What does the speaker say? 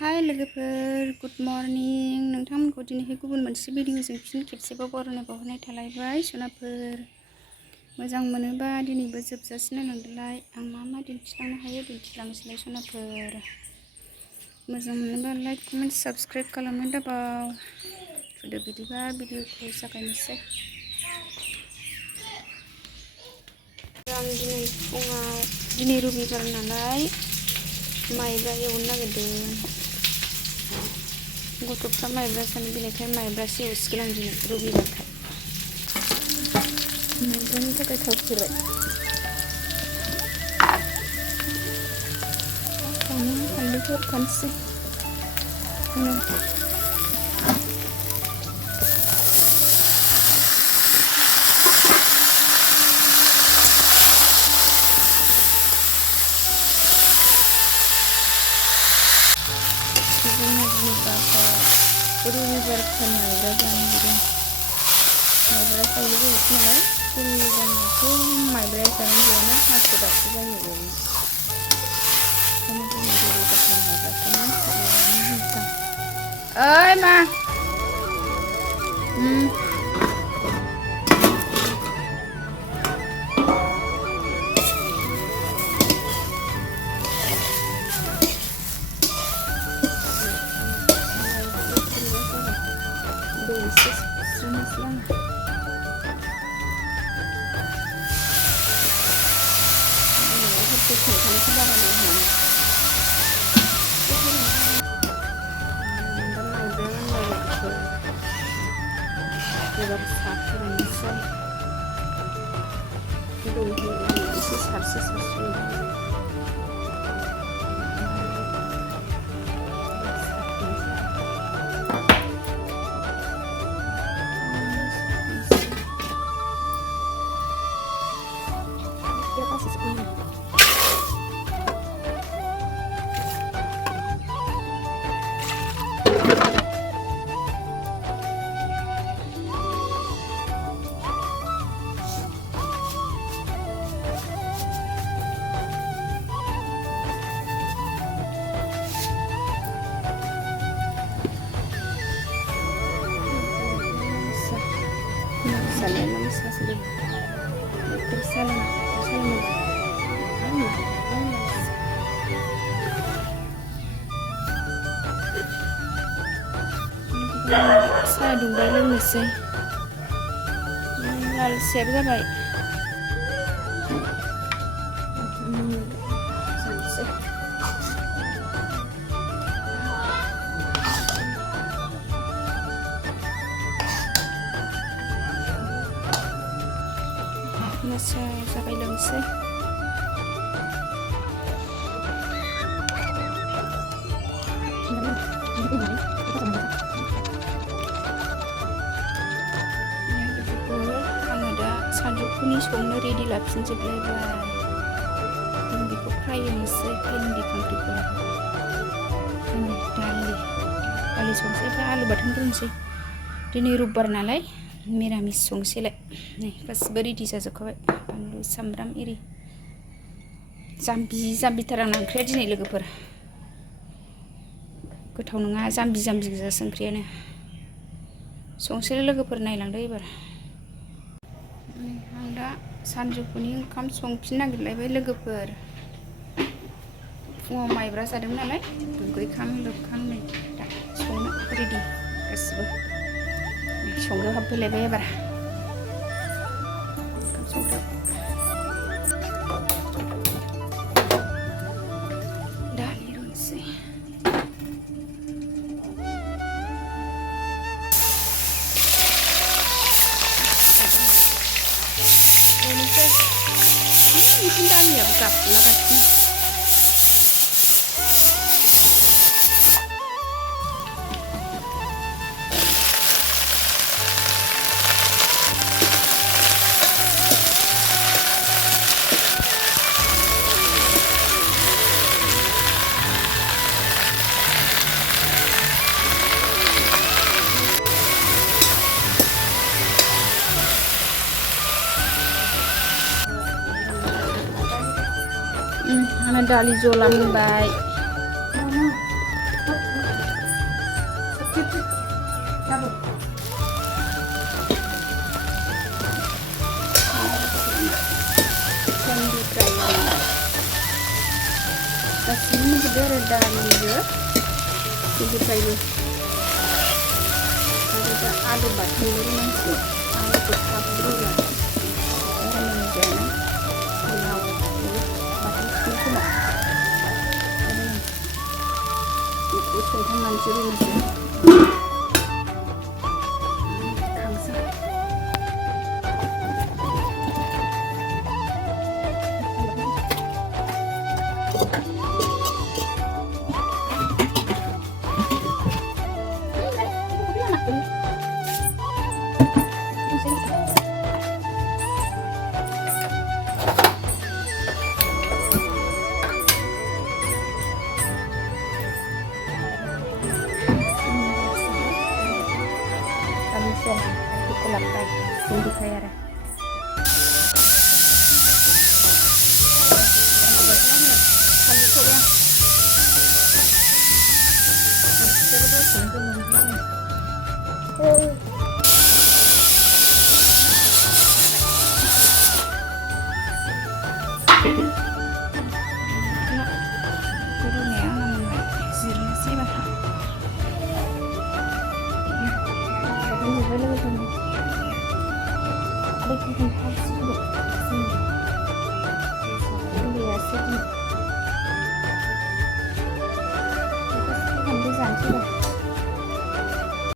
हाय लोगोफोर good morning नोंथांमोनखौ दिनैहाय गुबुन मोनसे भिडिअजों फिन खेबसेबाव बरायनाय बावहरनाय थालायबाय सनाफोर मोजां मोनोबा दिनैबो जोबजासिम नायलांदोलाय आं मा दिन्थिलांनो हायो दिन्थिलांसैलाय सनाफोर मोजां मोनोबा लाइक कमेन्ट साबस्क्राइब खालामनो दाबाव थुदो बिदिबा भिडिअखौ जागायनोसै। आं दिनै फुङाव दिनै रबिबार नालाय माइब्रा एवनो नागिरदों। गथ'फ्रा माइब्रा जानो बिलाइखाय माइब्रासो एवसिगोन आं दिनै रबिबारखाय माइब्रानि थाखाय थाव फेरबाय फानलुखौ हरखानोसै रबिबारखाय माइब्रा जानो नागिरदों। माइब्रा जायो जायोसै नालाय फुलबानायाथ' माइब्राया जानो गैयाना हाखु दाखु जायो ओरैनो ओइ मा ebar sakiranसै एसे सारसो साहा दुंबाय लोंनोसै लाल सेब जाबाय जानोसै मसा जाबाय लोंसै सानजौफुनि संनो रेडि लाफिनजोबलायबाय बेखौ फ्राय एवनोसै भिन्दि खांख्रिखला दालि संसैबा आलु बाथोन रुनोसै दिनै रबिबार नालाय मिरामिस संसैलाय नै गासिबो रेडि जाजोबखाबाय बानलु सामब्राम एरि जाम्बिथार आंना ओंख्रिया दिनै लोगोफोर गोथाव नङा जाम्बि गोजासो ओंख्रियानो संसैलाय लोगोफोर नायलांदो एबार आं दा सानजौफुनि ओंखाम संफिन नागिरलायबाय लोगोफोर फुङाव माइब्रा जादों नालाय दुगैखां लोबखां नै दा संनो रेडि गासिबो संग्रायाव हाबफैलायबाय एबार ओंखाम संग्रायाव दालि रुनोसै दालियाबो गाबलागासिनो आंना दालि जला मोनबाय biar dalamnya sedikit aja. Ada batu dulu nanti, ada tetap dulu lah. Orang menjana, pulau batu itu cuma itu sudah mancuri nanti. Aku kelap lagi, tunggu saya dah. Kami coba. Turun ya, namanya zirnya sih bah. Ada